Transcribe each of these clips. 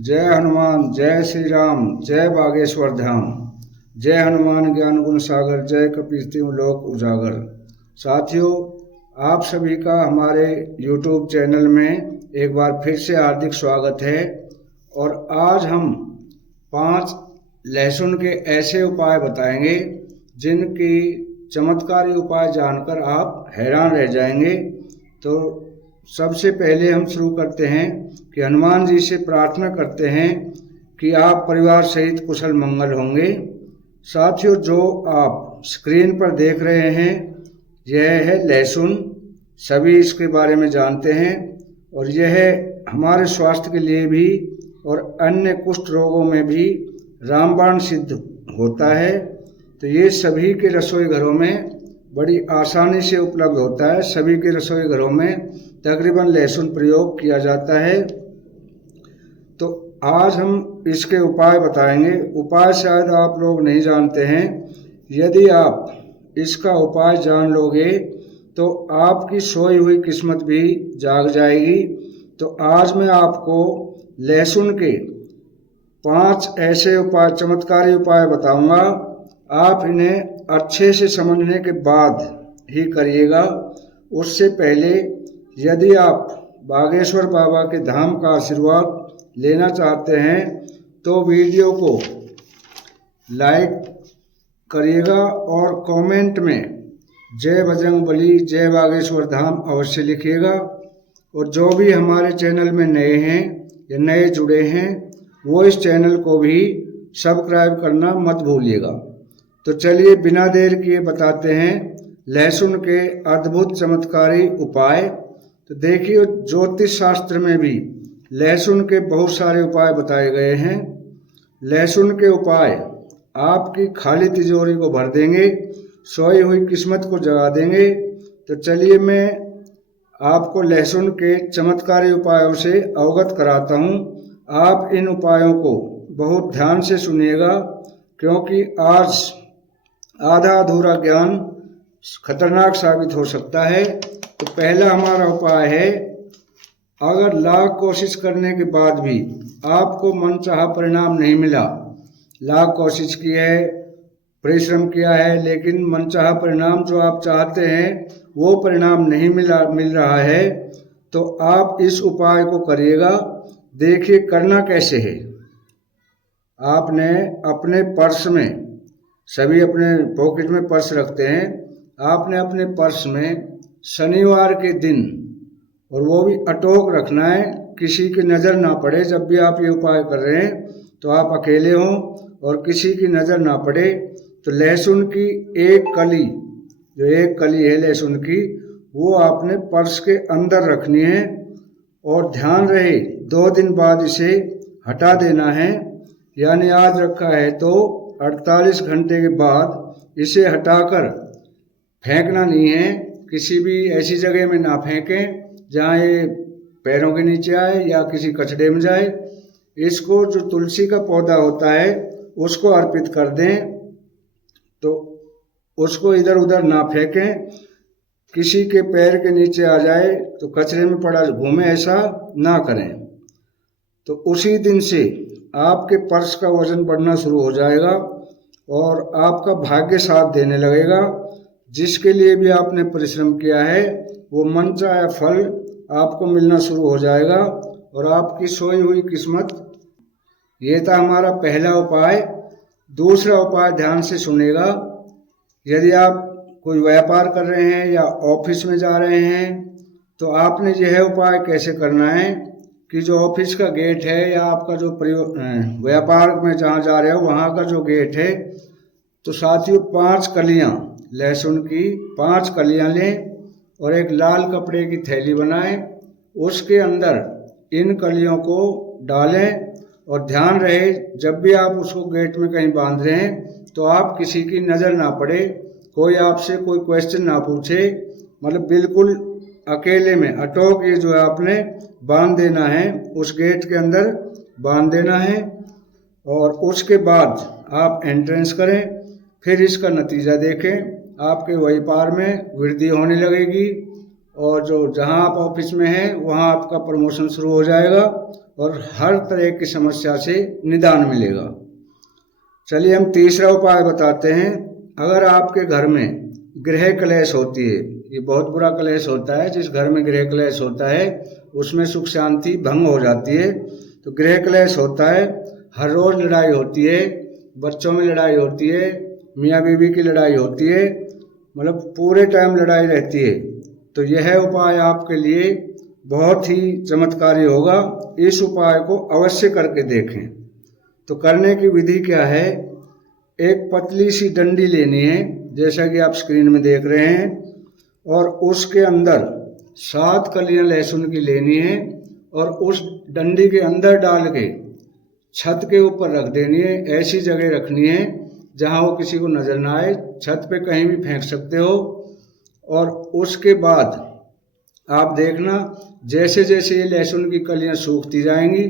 जय हनुमान, जय श्री राम, जय बागेश्वर धाम। जय हनुमान ज्ञान गुण सागर, जय कपीतिम लोक उजागर। साथियों, आप सभी का हमारे YouTube चैनल में एक बार फिर से हार्दिक स्वागत है। और आज हम 5 लहसुन के ऐसे उपाय बताएंगे जिनकी चमत्कारी उपाय जानकर आप हैरान रह जाएंगे। तो सबसे पहले हम शुरू करते हैं कि हनुमान जी से प्रार्थना करते हैं कि आप परिवार सहित कुशल मंगल होंगे। साथियों, जो आप स्क्रीन पर देख रहे हैं यह है लहसुन। सभी इसके बारे में जानते हैं और यह हमारे स्वास्थ्य के लिए भी और अन्य कुष्ठ रोगों में भी रामबाण सिद्ध होता है। तो ये सभी के रसोई घरों में बड़ी आसानी से उपलब्ध होता है। सभी के रसोई घरों में तकरीबन लहसुन प्रयोग किया जाता है। तो आज हम इसके उपाय बताएंगे। उपाय शायद आप लोग नहीं जानते हैं। यदि आप इसका उपाय जान लोगे तो आपकी सोई हुई किस्मत भी जाग जाएगी। तो आज मैं आपको लहसुन के 5 ऐसे उपाय, चमत्कारी उपाय बताऊंगा। आप इन्हें अच्छे से समझने के बाद ही करिएगा। उससे पहले यदि आप बागेश्वर बाबा के धाम का आशीर्वाद लेना चाहते हैं तो वीडियो को लाइक करिएगा और कमेंट में जय बजरंगबली, जय बागेश्वर धाम अवश्य लिखिएगा। और जो भी हमारे चैनल में नए हैं या नए जुड़े हैं वो इस चैनल को भी सब्सक्राइब करना मत भूलिएगा। तो चलिए बिना देर किए बताते हैं लहसुन के अद्भुत चमत्कारी उपाय। तो देखिए, ज्योतिष शास्त्र में भी लहसुन के बहुत सारे उपाय बताए गए हैं। लहसुन के उपाय आपकी खाली तिजोरी को भर देंगे, सोई हुई किस्मत को जगा देंगे। तो चलिए मैं आपको लहसुन के चमत्कारी उपायों से अवगत कराता हूँ। आप इन उपायों को बहुत ध्यान से सुनिएगा, क्योंकि आज आधा अधूरा ज्ञान खतरनाक साबित हो सकता है। तो पहला हमारा उपाय है, अगर लाख कोशिश करने के बाद भी आपको मनचाहा परिणाम नहीं मिला, लाख कोशिश की है, परिश्रम किया है, लेकिन मनचाहा परिणाम जो आप चाहते हैं वो परिणाम नहीं मिल रहा है, तो आप इस उपाय को करिएगा। देखिए करना कैसे है। आपने अपने पर्स में, सभी अपने पॉकेट में पर्स रखते हैं, आपने अपने पर्स में शनिवार के दिन, और वो भी अटोक रखना है, किसी की नज़र ना पड़े। जब भी आप ये उपाय कर रहे हैं तो आप अकेले हों और किसी की नज़र ना पड़े। तो लहसुन की एक कली, जो एक कली है लहसुन की, वो आपने पर्स के अंदर रखनी है। और ध्यान रहे 2 दिन बाद इसे हटा देना है। यानी आज रखा है तो 48 घंटे के बाद इसे हटाकर फेंकना नहीं है। किसी भी ऐसी जगह में ना फेंकें जहाँ ये पैरों के नीचे आए या किसी कचड़े में जाए। इसको जो तुलसी का पौधा होता है उसको अर्पित कर दें। तो उसको इधर उधर ना फेंकें, किसी के पैर के नीचे आ जाए तो कचरे में पड़ा घूमे, ऐसा ना करें। तो उसी दिन से आपके पर्स का वजन बढ़ना शुरू हो जाएगा और आपका भाग्य साथ देने लगेगा। जिसके लिए भी आपने परिश्रम किया है वो मनचाहा फल आपको मिलना शुरू हो जाएगा और आपकी सोई हुई किस्मत। ये था हमारा पहला उपाय। दूसरा उपाय ध्यान से सुनेगा। यदि आप कोई व्यापार कर रहे हैं या ऑफिस में जा रहे हैं तो आपने यह उपाय कैसे करना है कि जो ऑफिस का गेट है या आपका जो व्यापार में जहाँ जा रहे हो वहाँ का जो गेट है, तो साथियों 5 कलियाँ लहसुन की 5 कलियाँ लें और एक लाल कपड़े की थैली बनाएं। उसके अंदर इन कलियों को डालें और ध्यान रहे जब भी आप उसको गेट में कहीं बांध रहे हैं तो आप किसी की नज़र ना पड़े, कोई आपसे कोई क्वेश्चन ना पूछे, मतलब बिल्कुल अकेले में अटोक ये जो है आपने बांध देना है, उस गेट के अंदर बांध देना है। और उसके बाद आप एंट्रेंस करें। फिर इसका नतीजा देखें, आपके व्यापार में वृद्धि होने लगेगी और जो जहां आप ऑफिस में हैं वहां आपका प्रमोशन शुरू हो जाएगा और हर तरह की समस्या से निदान मिलेगा। चलिए हम तीसरा उपाय बताते हैं। अगर आपके घर में गृह क्लेश होती है, ये बहुत बुरा क्लेश होता है, जिस घर में गृह क्लेश होता है उसमें सुख शांति भंग हो जाती है। तो गृह क्लेश होता है, हर रोज लड़ाई होती है, बच्चों में लड़ाई होती है, मियाँ बीवी की लड़ाई होती है, मतलब पूरे टाइम लड़ाई रहती है। तो यह उपाय आपके लिए बहुत ही चमत्कारी होगा। इस उपाय को अवश्य करके देखें। तो करने की विधि क्या है? एक पतली सी डंडी लेनी है, जैसा कि आप स्क्रीन में देख रहे हैं, और उसके अंदर 7 कलियां लहसुन की लेनी है और उस डंडी के अंदर डाल के छत के ऊपर रख देनी है। ऐसी जगह रखनी है जहां वो किसी को नजर ना आए, छत पे कहीं भी फेंक सकते हो। और उसके बाद आप देखना, जैसे जैसे ये लहसुन की कलियां सूखती जाएंगी,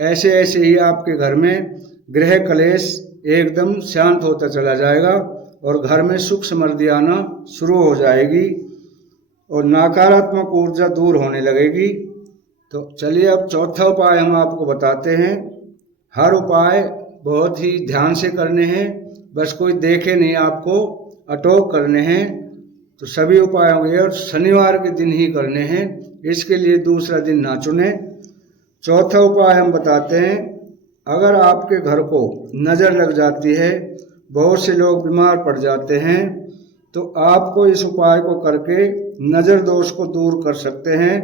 ऐसे ऐसे ही आपके घर में गृह कलेश एकदम शांत होता चला जाएगा और घर में सुख समृद्धि आना शुरू हो जाएगी और नकारात्मक ऊर्जा दूर होने लगेगी। तो चलिए अब चौथा उपाय हम आपको बताते हैं। हर उपाय बहुत ही ध्यान से करने हैं, बस कोई देखे नहीं, आपको अटोक करने हैं। तो सभी उपायों के और शनिवार के दिन ही करने हैं, इसके लिए दूसरा दिन ना चुने। चौथा उपाय हम बताते हैं। अगर आपके घर को नज़र लग जाती है, बहुत से लोग बीमार पड़ जाते हैं, तो आपको इस उपाय को करके नज़र दोष को दूर कर सकते हैं।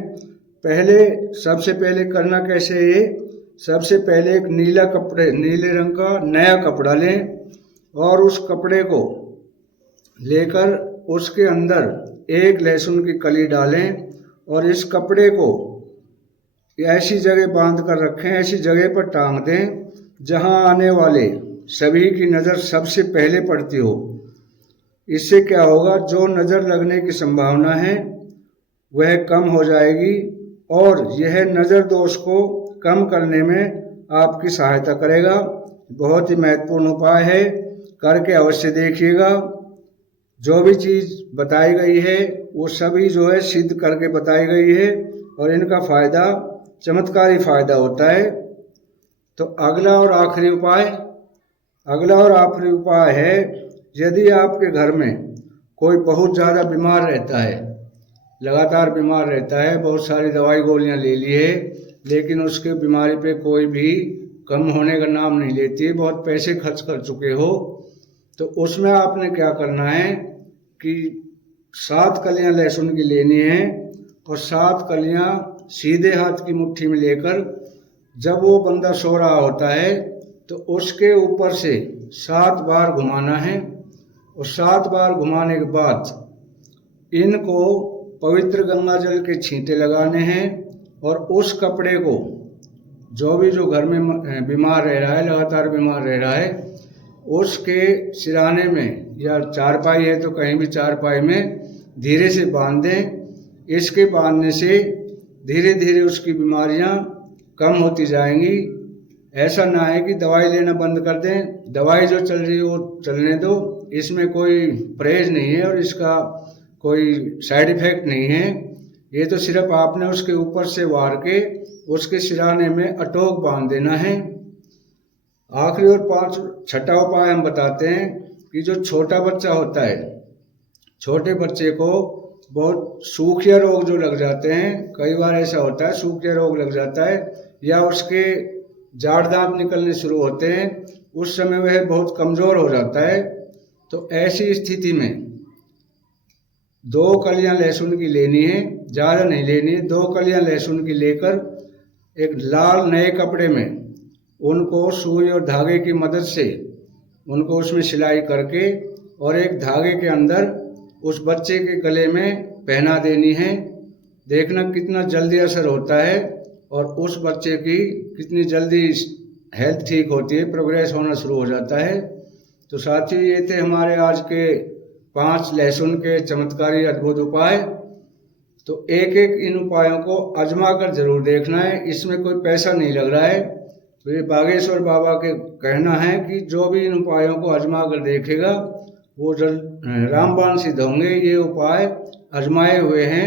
सबसे पहले करना कैसे है? सबसे पहले एक नीले रंग का नया कपड़ा लें और उस कपड़े को लेकर उसके अंदर एक लहसुन की कली डालें और इस कपड़े को ऐसी जगह बांध कर रखें, ऐसी जगह पर टांग दें जहां आने वाले सभी की नज़र सबसे पहले पड़ती हो। इससे क्या होगा, जो नज़र लगने की संभावना है वह कम हो जाएगी और यह नज़र दोष को कम करने में आपकी सहायता करेगा। बहुत ही महत्वपूर्ण उपाय है, करके अवश्य देखिएगा। जो भी चीज़ बताई गई है वो सभी जो है सिद्ध करके बताई गई है और इनका फायदा चमत्कारी फायदा होता है। तो अगला और आखिरी उपाय है, यदि आपके घर में कोई बहुत ज़्यादा बीमार रहता है, लगातार बीमार रहता है, बहुत सारी दवाई गोलियां ले ली है, लेकिन उसके बीमारी पे कोई भी कम होने का नाम नहीं लेती है, बहुत पैसे खर्च कर चुके हो, तो उसमें आपने क्या करना है कि 7 कलियां लहसुन की लेनी है और 7 कलियां सीधे हाथ की मुट्ठी में लेकर जब वो बंदा सो रहा होता है तो उसके ऊपर से 7 बार घुमाना है और 7 बार घुमाने के बाद इनको पवित्र गंगा जल के छींटे लगाने हैं और उस कपड़े को जो घर में बीमार रह रहा है, लगातार बीमार रह रहा है, उसके सिराने में या चारपाई है तो कहीं भी चारपाई में धीरे से बांध दें। इसके बांधने से धीरे धीरे उसकी बीमारियां कम होती जाएंगी। ऐसा ना है कि दवाई लेना बंद कर दें, दवाई जो चल रही है वो चलने दो, इसमें कोई परहेज नहीं है और इसका कोई साइड इफेक्ट नहीं है। ये तो सिर्फ आपने उसके ऊपर से वार के उसके सिराने में अटोक बांध देना है। आखिरी और छठा उपाय हम बताते हैं कि जो छोटा बच्चा होता है, छोटे बच्चे को बहुत सूखिया रोग जो लग जाते हैं, कई बार ऐसा होता है सूखिया रोग लग जाता है या उसके जाड़ दांत निकलने शुरू होते हैं, उस समय वह बहुत कमज़ोर हो जाता है। तो ऐसी स्थिति में 2 कलियां लहसुन की लेनी है, ज़्यादा नहीं लेनी है, 2 कलियां लहसुन की लेकर एक लाल नए कपड़े में उनको सुई और धागे की मदद से उनको उसमें सिलाई करके और एक धागे के अंदर उस बच्चे के गले में पहना देनी है। देखना कितना जल्दी असर होता है और उस बच्चे की कितनी जल्दी हेल्थ ठीक होती है, प्रोग्रेस होना शुरू हो जाता है। तो साथियों, ये थे हमारे आज के 5 लहसुन के चमत्कारी अद्भुत उपाय। तो एक एक इन उपायों को आजमा कर जरूर देखना है, इसमें कोई पैसा नहीं लग रहा है। तो ये बागेश्वर बाबा के कहना है कि जो भी इन उपायों को आजमा कर देखेगा वो रामबाण सिद्ध होंगे। ये उपाय आजमाए हुए हैं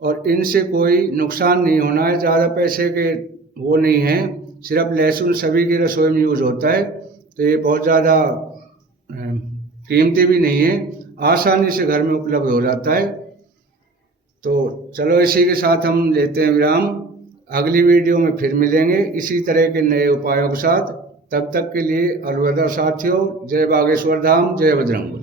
और इनसे कोई नुकसान नहीं होना है, ज़्यादा पैसे के वो नहीं है, सिर्फ लहसुन सभी की रसोई में यूज होता है, तो ये बहुत ज़्यादा कीमती भी नहीं है, आसानी से घर में उपलब्ध हो जाता है। तो चलो इसी के साथ हम लेते हैं विराम। अगली वीडियो में फिर मिलेंगे इसी तरह के नए उपायों के साथ। तब तक के लिए अलविदा साथियों। जय बागेश्वर धाम, जय बजरंग।